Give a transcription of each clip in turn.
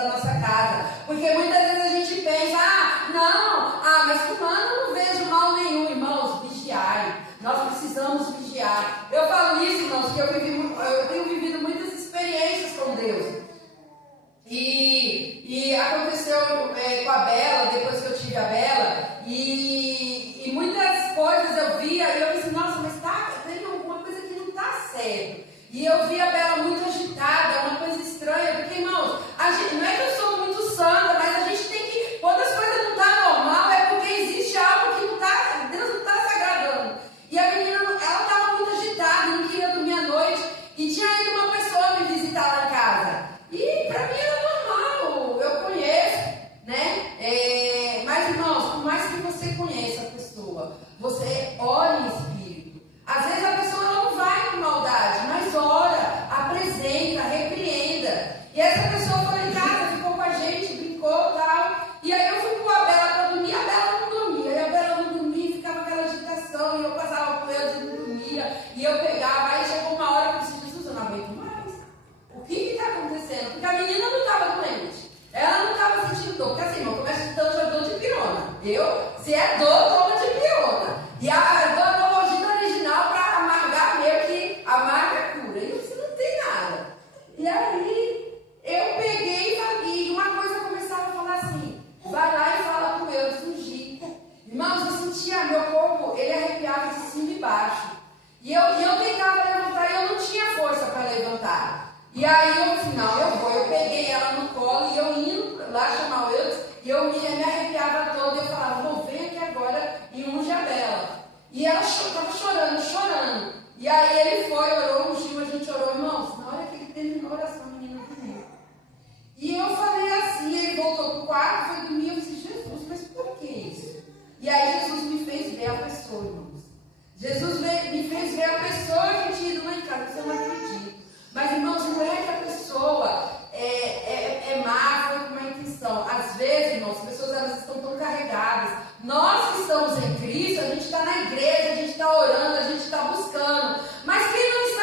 da nossa casa. Porque muitas vezes a gente pensa, mas fulano eu não vejo mal nenhum. Irmãos, vigiai. Nós precisamos vigiar. Eu falo isso, irmãos, que eu tenho vivido muitas experiências com Deus. E aconteceu com a Bela, depois que eu tive a Bela, e muitas coisas eu via, e eu disse, nossa, mas tem alguma coisa que não está certo. E eu vi a Bela muito agitada, uma coisa estranha, porque, irmãos, não é que eu sou muito santa, mas a gente tem que, quando as coisas não estão normal, é porque existe algo que Deus não está se agradando. E a menina, ela estava muito agitada, não queria dormir à noite, e tinha ido uma pessoa me visitar lá em casa. E para mim era normal, eu conheço, né? Mas, irmãos, por mais que você conheça a pessoa, você ore em espírito. Às vezes a pessoa não vai com maldade, mas ora, apresenta, repreenda. E essa pessoa foi em casa, ficou com a gente, brincou e tal. E aí eu fui com a Bela para dormir, a Bela não dormia. E a Bela não dormia, ficava aquela agitação, e eu passava por ela e não dormia. E eu pegava, aí chegou uma hora que eu disse, Jesus, eu não aguento mais. O que está acontecendo? Porque a menina não estava doente. Ela não estava sentindo dor. Porque assim, eu começo então já dor de pirona. Se é dor, toma de pirona. E a dor Novalgina original para amargar meio que amarga a cura. E você não tem nada. E aí eu peguei e uma coisa começava a falar assim, vai lá e fala com eu, surgir. Irmãos, eu sentia meu corpo, ele arrepiava de cima e baixo. E eu tentava levantar e eu não tinha força para levantar. E aí eu disse, não, eu vou. Eu peguei ela no colo e eu indo lá chamar o Eudes, e eu me arrepiava toda e eu falava, vou vem aqui agora e unge a Bela. E ela estava chorando. E aí ele foi, orou, ungiu, a gente orou, irmãos. Na hora que ele terminou a oração, a menina dormiu. E eu falei assim, ele voltou para o quarto, foi dormir, eu disse, Jesus, mas por que isso? E aí Jesus me fez ver a pessoa, irmãos. Jesus me fez ver a pessoa que tinha ido lá em casa, você não acredita. Mas, irmãos, não é que a pessoa é má, foi com uma intenção. Às vezes, irmãos, as pessoas elas estão tão carregadas. Nós que estamos em Cristo, a gente está na igreja, a gente está orando, a gente está buscando. Mas quem não está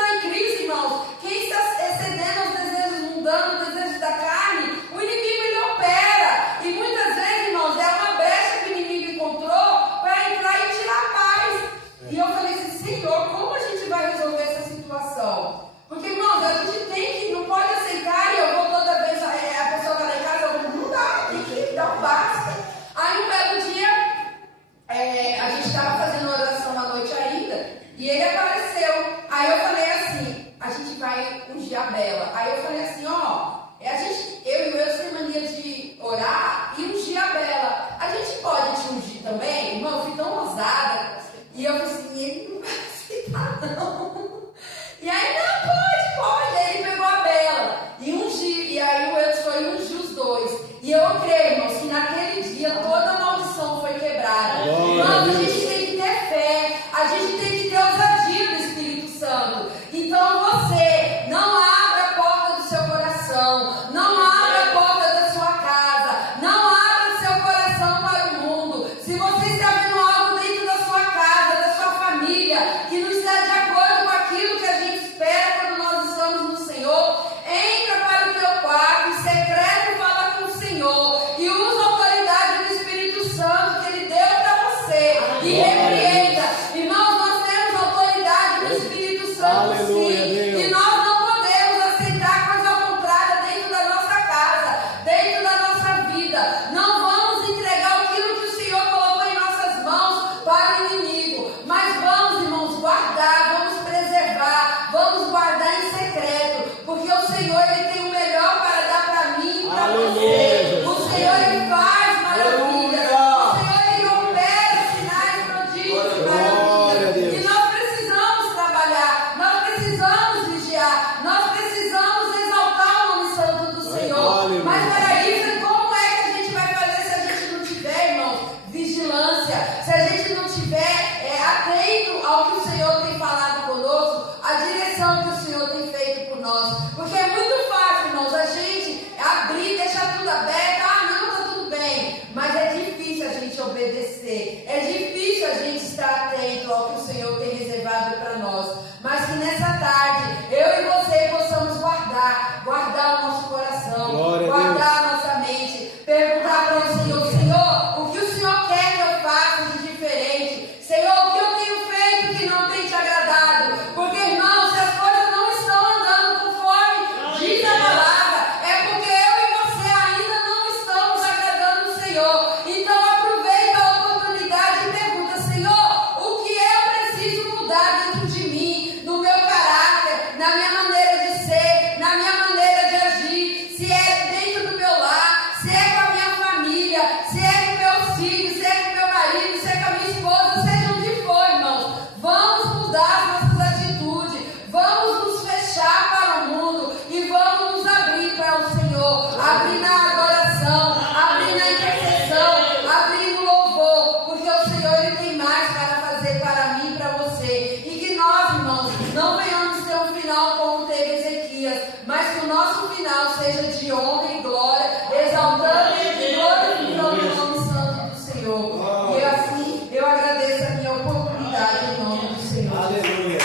abrir na adoração, abrir na intercessão, abrir no louvor, porque o Senhor Ele tem mais para fazer para mim e para você. E que nós, irmãos, não venhamos ter um final como teve Ezequias, mas que o nosso final seja de honra e glória, exaltando e glorificando o nome santo do Senhor. E assim eu agradeço a minha oportunidade em nome do Senhor. Aleluia.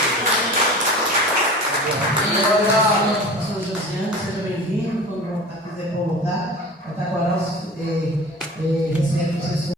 Pastor Josiane, seja bem-vindo. Quando quiser voltar, vai estar com a nossa